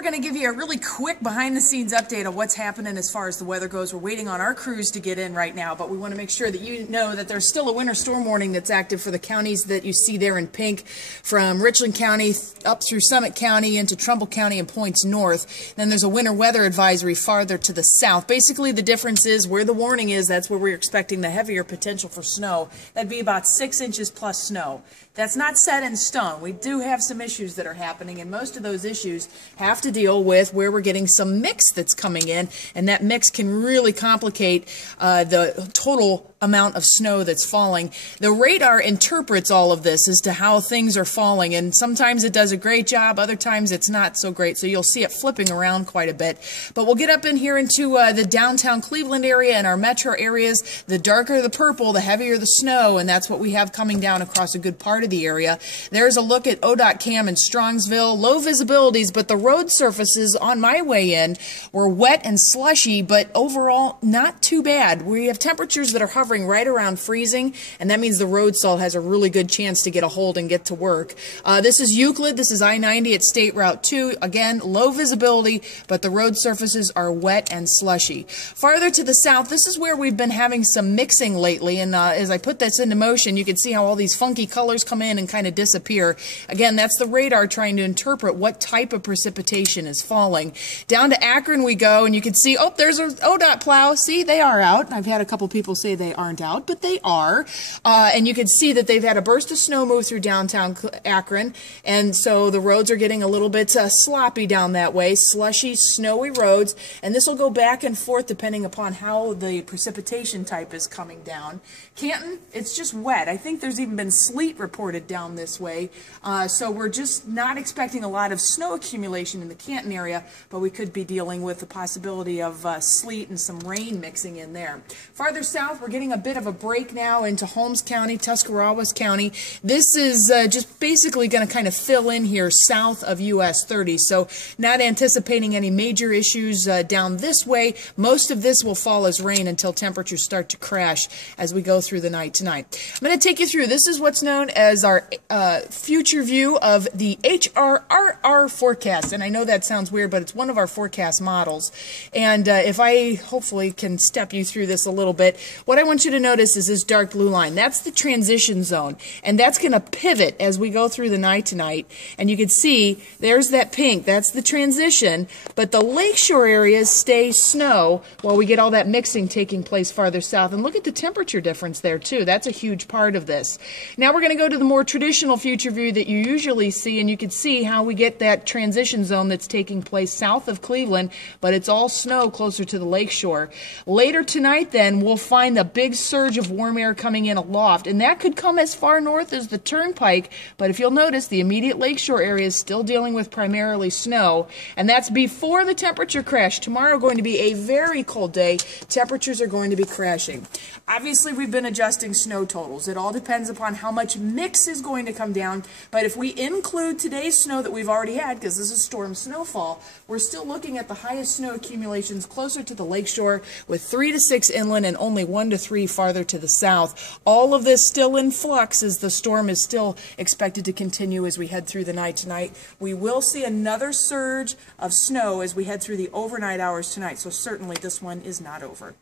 we're going to give you a really quick behind-the-scenes update of what's happening as far as the weather goes. We're waiting on our crews to get in right now, but we want to make sure that you know that there's still a winter storm warning that's active for the counties that you see there in pink, from Richland County up through Summit County into Trumbull County and points north. Then there's a winter weather advisory farther to the south. Basically, the difference is where the warning is, that's where we're expecting the heavier potential for snow. That'd be about 6 inches plus snow. That's not set in stone. We do have some issues that are happening, and most of those issues have to deal with where we're getting some mix that's coming in, and that mix can really complicate the total amount of snow that's falling. The radar interprets all of this as to how things are falling, and sometimes it does a great job, other times it's not so great, so you'll see it flipping around quite a bit. But we'll get up in here into the downtown Cleveland area and our metro areas. The darker the purple, the heavier the snow, and that's what we have coming down across a good part of the area. There's a look at ODOT cam in Strongsville. Low visibilities, but the road surfaces on my way in were wet and slushy, but overall not too bad. We have temperatures that are hovering right around freezing, and that means the road salt has a really good chance to get a hold and get to work. This is Euclid. This is I-90 at State Route 2. Again, low visibility, but the road surfaces are wet and slushy. Farther to the south, this is where we've been having some mixing lately, and as I put this into motion, you can see how all these funky colors come in and kind of disappear. Again, that's the radar trying to interpret what type of precipitation is falling. Down to Akron we go, and you can see, oh, there's an ODOT plow. See, they are out. I've had a couple people say they aren't out, but they are. And you can see that they've had a burst of snow move through downtown Akron, and so the roads are getting a little bit sloppy down that way, slushy, snowy roads, and this will go back and forth depending upon how the precipitation type is coming down. Canton, it's just wet. I think there's even been sleet reported down this way, so we're just not expecting a lot of snow accumulation in the Canton area, but we could be dealing with the possibility of sleet and some rain mixing in there. Farther south, we're getting a bit of a break now into Holmes County, Tuscarawas County. This is just basically going to kind of fill in here south of US 30, so not anticipating any major issues down this way. Most of this will fall as rain until temperatures start to crash as we go through the night tonight. I'm going to take you through. This is what's known as our future view of the HRRR forecast, and I know that sounds weird, but it's one of our forecast models. And if I hopefully can step you through this a little bit, what I want you to notice is this dark blue line. That's the transition zone, and that's going to pivot as we go through the night tonight. And you can see there's that pink. That's the transition, but the lakeshore areas stay snow while we get all that mixing taking place farther south. And look at the temperature difference there too. That's a huge part of this. Now we're going to go to the more traditional future view that you usually see, and you can see how we get that transition zone that's taking place south of Cleveland, but it's all snow closer to the lakeshore. Later tonight then, we'll find a big surge of warm air coming in aloft, and that could come as far north as the Turnpike, but if you'll notice, the immediate lakeshore area is still dealing with primarily snow, and that's before the temperature crash. Tomorrow going to be a very cold day. Temperatures are going to be crashing. Obviously, we've been adjusting snow totals. It all depends upon how much mix is going to come down, but if we include today's snow that we've already had, because this is storm snowfall, we're still looking at the highest snow accumulations closer to the lakeshore, with 3 to 6 inland and only 1 to 3 farther to the south. All of this still in flux as the storm is still expected to continue as we head through the night tonight. We will see another surge of snow as we head through the overnight hours tonight, so certainly this one is not over.